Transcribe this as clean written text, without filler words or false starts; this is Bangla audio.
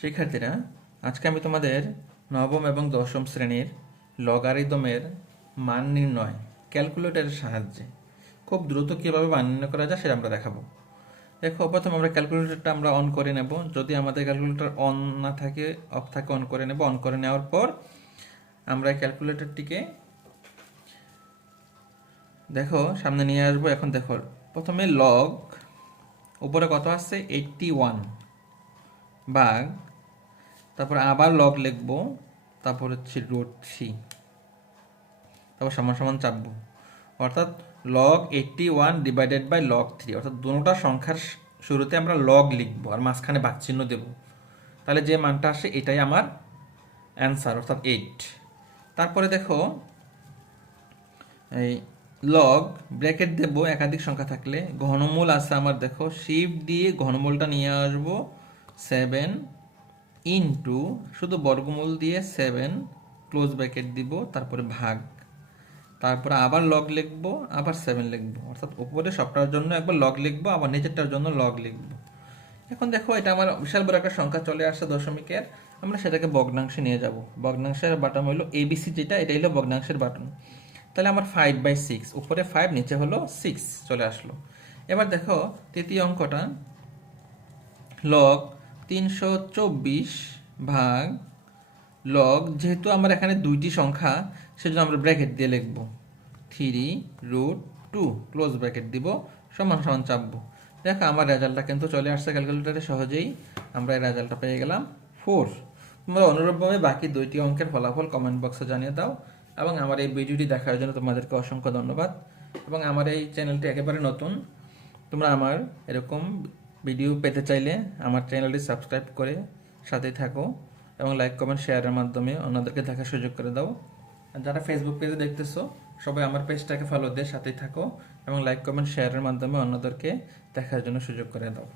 শিক্ষার্থীরা, আজকে আমি তোমাদের নবম এবং দশম শ্রেণীর লগারিদমের মান নির্ণয় ক্যালকুলেটরের সাহায্যে খুব দ্রুত কীভাবে মান নির্ণয় করা যায় সেটা আমরা দেখাবো। দেখো, প্রথমে আমরা ক্যালকুলেটরটা আমরা অন করে নেব। যদি আমাদের ক্যালকুলেটর অন না থাকে, অফ থাকে, অন করে নেব। অন করে নেওয়ার পর আমরা ক্যালকুলেটরটিকে দেখো সামনে নিয়ে আসবো। এখন দেখো, প্রথমে লগ উপরে কত আসছে 81 ভাগ, তারপর আবার লগ লিখবো, তারপর হচ্ছে √3, তারপর সমান সমান চাপবো। অর্থাৎ লগ 81 ডিভাইডেড বাই লগ 3, অর্থাৎ দুটোটা সংখ্যার শুরুতে আমরা লগ লিখবো আর মাঝখানে ভাগচিহ্ন দেব। তাহলে যে মানটা আসে এটাই আমার অ্যান্সার, অর্থাৎ 8। তারপরে দেখো, এই লগ ব্র্যাকেট দেব একাধিক সংখ্যা থাকলে। ঘনমূল আছে আমার, দেখো শিফট দিয়ে ঘনমূলটা নিয়ে আসবো 7 ইন্টু, শুধু বর্গমূল দিয়ে 7 ক্লোজ ব্র্যাকেট দিব, তারপরে ভাগ, তারপরে আবার লগ লিখবো, আবার 7 লিখবো। অর্থাৎ উপরে সবটার জন্য একবার লগ লিখবো, আবার নিচেরটার জন্য লগ লিখবো। এখন দেখো, এটা আমার বিশাল বড় একটা সংখ্যা চলে আসছে দশমিকের। আমরা সেটাকে ভগ্নাংশে নিয়ে যাব। ভগ্নাংশের বাটন হলো এবিসি, যেটা এটা হলো ভগ্নাংশের বাটন। তাহলে আমার 5/6, উপরে 5 নিচে হলো 6 চলে আসলো। এবার দেখো তৃতীয় অঙ্কটা, লগ 324 ভাগ লগ, যেহেতু আমার এখানে দুইটি সংখ্যা সেজন্য আমরা ব্র্যাকেট দিয়ে লিখব 3√2 ক্লোজ ব্র্যাকেট দিব, সমান সমান চাপবো। দেখো আমার রেজাল্টটা কিন্তু চলে আসছে ক্যালকুলেটরে সহজেই। আমরা এই রেজাল্টটা পেয়ে গেলাম 4। তোমরা অনুরূপভাবে বাকি দুইটি অঙ্কের ফলাফল কমেন্ট বক্সে জানিয়ে দাও। এবং আমার এই ভিডিওটি দেখার জন্য তোমাদেরকে অসংখ্য ধন্যবাদ। এবং আমার এই চ্যানেলটি একেবারে নতুন। তোমরা আমার এরকম ভিডিও পেতে চাইলে আমার চ্যানেলটি সাবস্ক্রাইব করে সাথে থাকো এবং লাইক কমেন্ট শেয়ারের মাধ্যমে অন্যদেরকে দেখার সুযোগ করে দাও। আর যারা ফেসবুক পেজে দেখতেছো, সবাই আমার পেজটাকে ফলো দিয়ে সাথেই থাকো এবং লাইক কমেন্ট শেয়ারের মাধ্যমে অন্যদেরকে দেখার জন্য সুযোগ করে দাও।